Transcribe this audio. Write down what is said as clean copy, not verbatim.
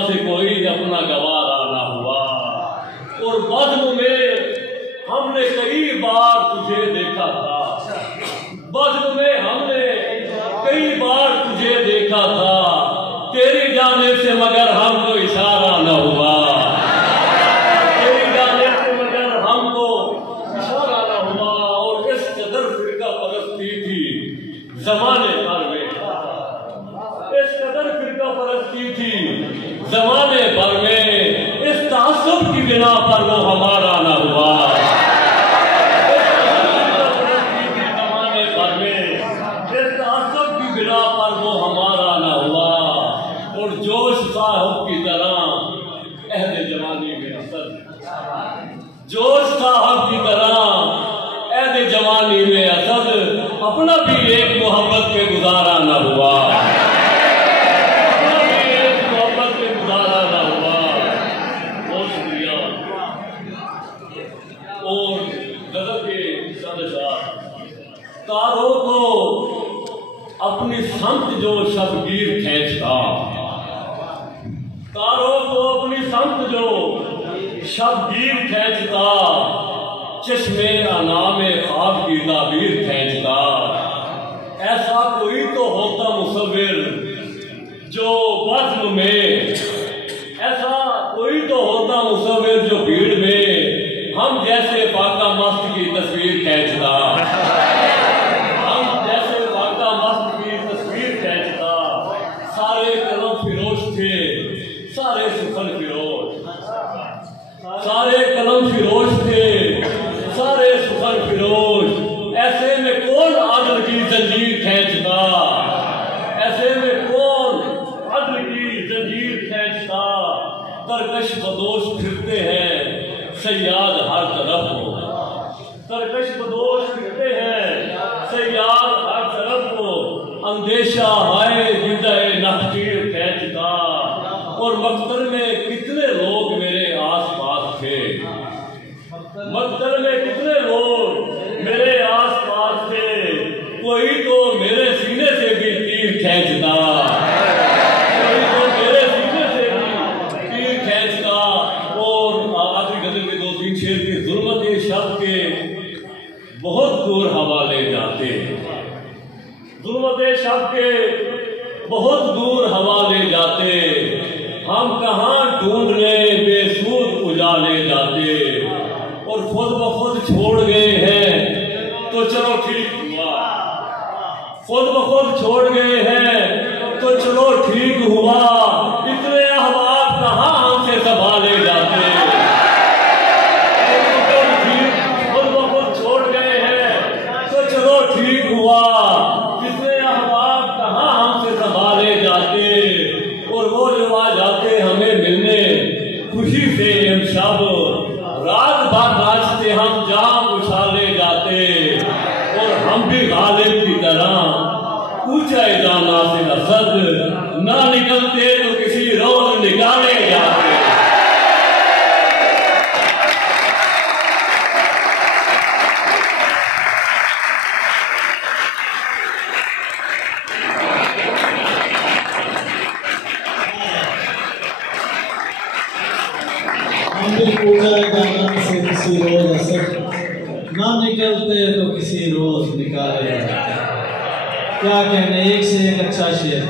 से कोई अपना गवारा ना हुआ और बज़्म में हमने कई बार तुझे देखा था। बज़्म में हमने कई बार तुझे देखा था, तेरी जानिब से मगर हमको इशारा न हुआ। तेरी जानिब से मगर हमको इशारा न हुआ। और इस कदर फिरका परस्ती थी जमाने भर में, इस कदर फिरका परस्ती थी जमाने भर में, इस तासुब की बिना पर वो हमारा ना हुआ। जमाने भर में इस तासुब की बिना पर वो हमारा ना हुआ। और जोश साहब की तरह अहद जवानी में असद, जोश साहब की तरह अहद जवानी में असद, अपना भी एक मोहब्बत पे गुजारा ना हुआ। और गज़ल के तारों को अपनी संत जो शबगीर खींचता, तारों को अपनी संत जो शबगीर खींचता, चश्मे अनाम ख्वाब की ताबीर खींचता। ऐसा कोई तो होता मुसव्विर जो बज़्म में, ऐसा कोई तो होता मुसव्विर जो भीड़ में हम जैसे पाका मस्त की तस्वीर खींचता, हम जैसे पाका मस्त की तस्वीर खींचता। सारे कलम फिरोज थे, सारे सुखन फिरोज, सारे कलम फिरोज थे, सारे सुखन फिरोज। ऐसे में कौन अदल की जंजीर खींचता, ऐसे में कौन अदल की जंजीर खींचता। तरकश बदोश फिरते हैं सयाद हर तरफ हो, तरकश बदोश फिरते हैं सयाद हर तरफ हो। अंदेशा है जिदाए नखतीर खींचता। और मकतल में कितने लोग मेरे आस पास थे, मकतल में कितने लोग मेरे आस पास थे। कोई तो मेरे सीने से भी तीर खींचता, कोई तो मेरे सीने से भी तीर खींचता। और आखिरी गज़ल के 2-3 शेर की ज़ुल्मत शब के बहुत दूर हवाले जाते, ज़ुल्मत शब के बहुत दूर हवाले जाते। हम कहाँ ढूंढने बेसूद उजाले जाते। और खुद ब खुद छोड़ गए हैं तो चलो ठीक हुआ, खुद ब खुद छोड़ गए हैं तो चलो ठीक हुआ। इतने अहबाब कहाँ हमसे संभाले जाते। खुद ब खुद छोड़ गए हैं तो चलो ठीक हुआ। इतने अहबाब कहाँ हमसे संभाले जाते। और वो जो आ जाते हमें मिलने खुशी से शब, रात भर नाचते हम जाम उछाले जाते। और हम भी गालिब की तरह ऊंचा जाना से असद, ना निकलते तो किसी रोज निकाले जाते। जाना से किसी रोज असर, ना निकलते तो किसी रोज निकाले। क्या कहने, एक से एक अच्छा शेर।